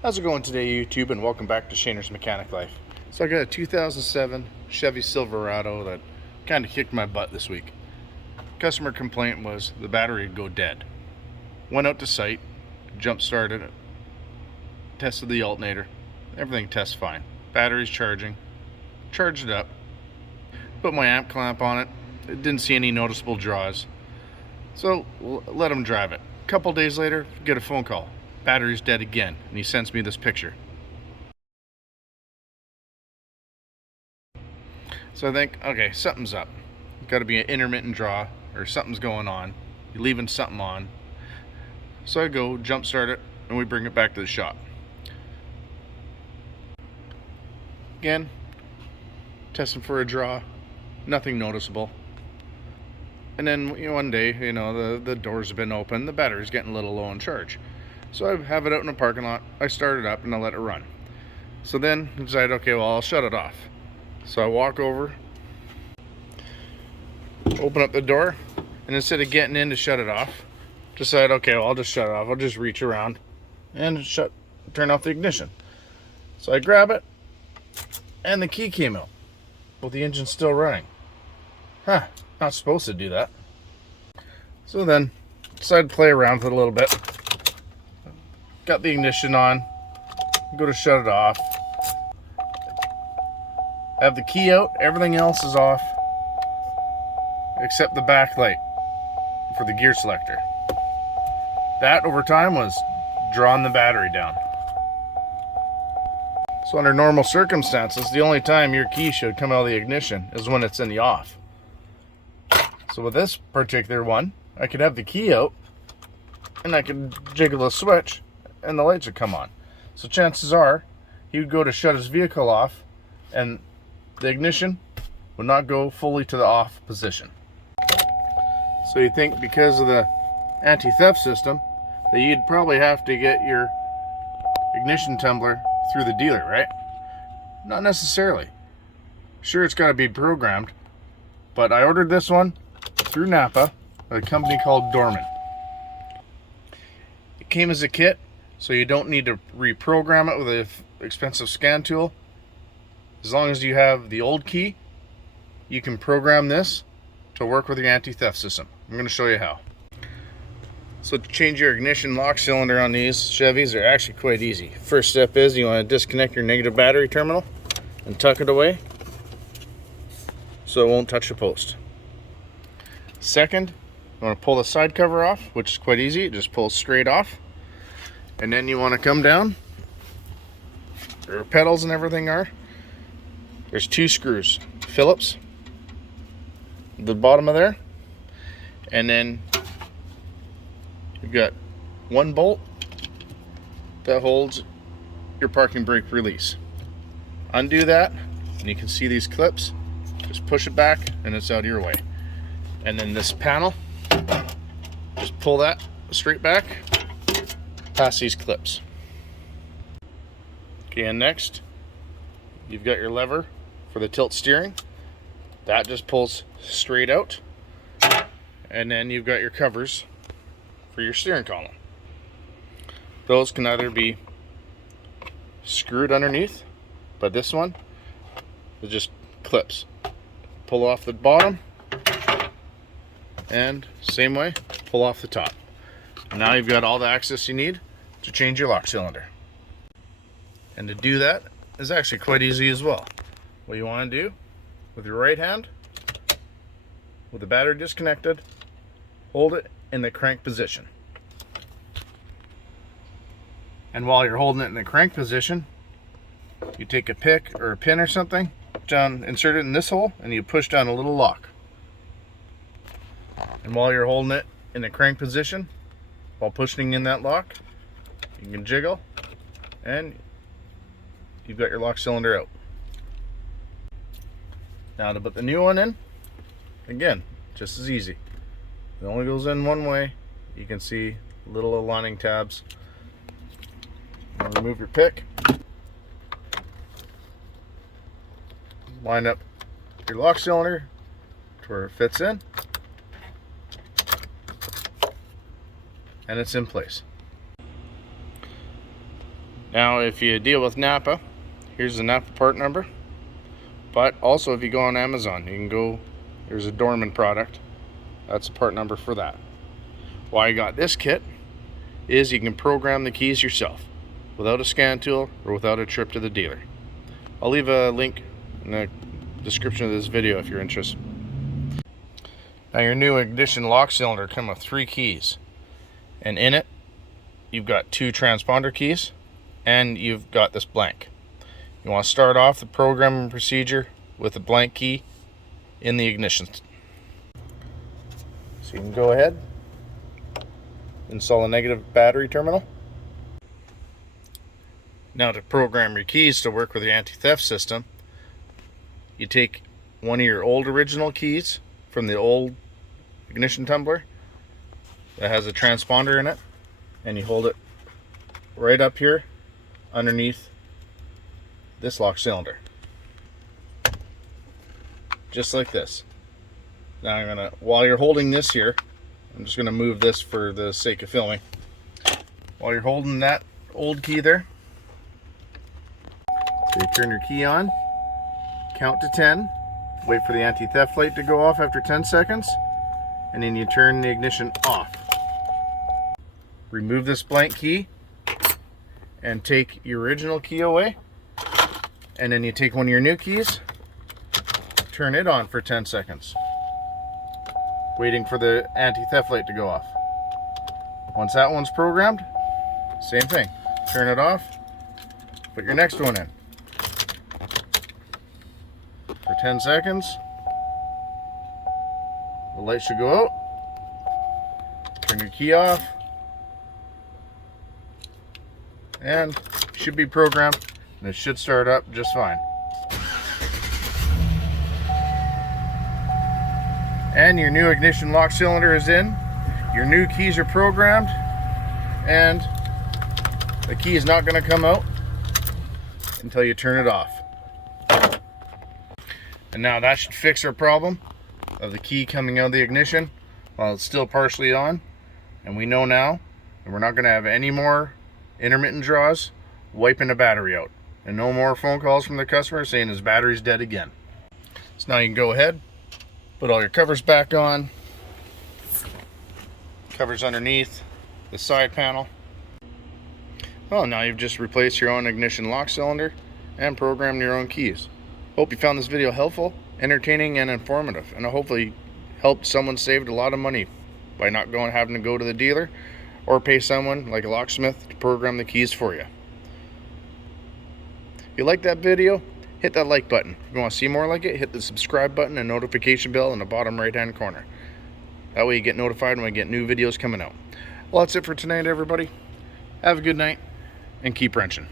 How's it going today, YouTube, and welcome back to Shaner's Mechanic Life. So I got a 2007 Chevy Silverado that kind of kicked my butt this week. Customer complaint was the battery would go dead. Went out to site, jump started it, tested the alternator, everything tests fine. Battery's charging, charged it up, put my amp clamp on it, didn't see any noticeable draws. So let him drive it. A couple days later, get a phone call. Battery's dead again, and he sends me this picture. So I think, okay, something's up. Got to be an intermittent draw, or something's going on. You're leaving something on. So I go, jump start it, and we bring it back to the shop. Again, testing for a draw, nothing noticeable. And then one day, the doors have been open, the battery's getting a little low on charge. So I have it out in the parking lot, I start it up and I let it run. So then I decide, okay, well, I'll shut it off. So I walk over, open up the door, and instead of getting in to shut it off, decide, okay, well, I'll just shut it off. I'll just reach around and turn off the ignition. So I grab it, and the key came out, but the engine's still running. Not supposed to do that. So then, decided to play around with it a little bit. Got the ignition on, go to shut it off. Have the key out, everything else is off, except the backlight for the gear selector. That, over time, was drawing the battery down. So under normal circumstances, the only time your key should come out of the ignition is when it's in the off. So with this particular one, I could have the key out, and I could jiggle the switch, and the lights would come on. So chances are, he would go to shut his vehicle off, and the ignition would not go fully to the off position. So you think because of the anti-theft system, that you'd probably have to get your ignition tumbler through the dealer, right? Not necessarily. Sure, it's got to be programmed, but I ordered this one through Napa, a company called Dorman. It came as a kit, so you don't need to reprogram it with an expensive scan tool. As long as you have the old key, you can program this to work with your anti-theft system. I'm going to show you how. So to change your ignition lock cylinder on these Chevys are actually quite easy. First step is you want to disconnect your negative battery terminal and tuck it away so it won't touch the post. Second, you want to pull the side cover off, which is quite easy. It just pulls straight off. And then you want to come down where pedals and everything are. There's two screws, Phillips, the bottom of there, and then you've got one bolt that holds your parking brake release. Undo that, and you can see these clips. Just push it back, and it's out of your way. And then this panel, just pull that straight back past these clips. Okay, and next, you've got your lever for the tilt steering. That just pulls straight out. And then you've got your covers for your steering column. Those can either be screwed underneath, but this one, it just clips. Pull off the bottom, and same way, pull off the top. Now you've got all the access you need to change your lock cylinder. And to do that is actually quite easy as well. What you want to do with your right hand, with the battery disconnected, hold it in the crank position. And while you're holding it in the crank position, you take a pick or a pin or something, insert it in this hole, and you push down a little lock. And while you're holding it in the crank position, while pushing in that lock, you can jiggle, and you've got your lock cylinder out. Now to put the new one in, again, just as easy. It only goes in one way. You can see little aligning tabs. Now remove your pick. Line up your lock cylinder to where it fits in. And it's in place. Now if you deal with Napa, here's the Napa part number. But also if you go on Amazon, you can go, there's a Dorman product. That's the part number for that. Why I got this kit is you can program the keys yourself without a scan tool or without a trip to the dealer. I'll leave a link in the description of this video if you're interested. Now your new ignition lock cylinder comes with 3 keys, and in it you've got 2 transponder keys and you've got this blank. You want to start off the programming procedure with a blank key in the ignition. So you can go ahead, install a negative battery terminal. Now to program your keys to work with your anti-theft system, you take one of your old original keys from the old ignition tumbler that has a transponder in it, and you hold it right up here underneath this lock cylinder, just like this. Now while you're holding this here, I'm just gonna move this for the sake of filming. While you're holding that old key there, so you turn your key on, count to 10, wait for the anti-theft light to go off after 10 seconds, and then you turn the ignition off. Remove this blank key and take your original key away, and then you take one of your new keys, turn it on for 10 seconds, waiting for the anti-theft light to go off. Once that one's programmed, same thing, turn it off, put your next one in for 10 seconds. The light should go out, turn your key off, and it should be programmed, and it should start up just fine. And your new ignition lock cylinder is in, your new keys are programmed, and the key is not going to come out until you turn it off. And now that should fix our problem of the key coming out of the ignition while it's still partially on. And we know now that we're not going to have any more intermittent draws wiping the battery out, and no more phone calls from the customer saying his battery's dead again. So now you can go ahead, put all your covers back on, covers underneath the side panel. Well, now you've just replaced your own ignition lock cylinder and programmed your own keys. Hope you found this video helpful, entertaining, and informative, and hopefully helped someone save a lot of money by not having to go to the dealer or pay someone like a locksmith to program the keys for you. If you like that video, hit that like button. If you want to see more like it, hit the subscribe button and notification bell in the bottom right hand corner. That way you get notified when we get new videos coming out. Well, that's it for tonight, everybody. Have a good night and keep wrenching.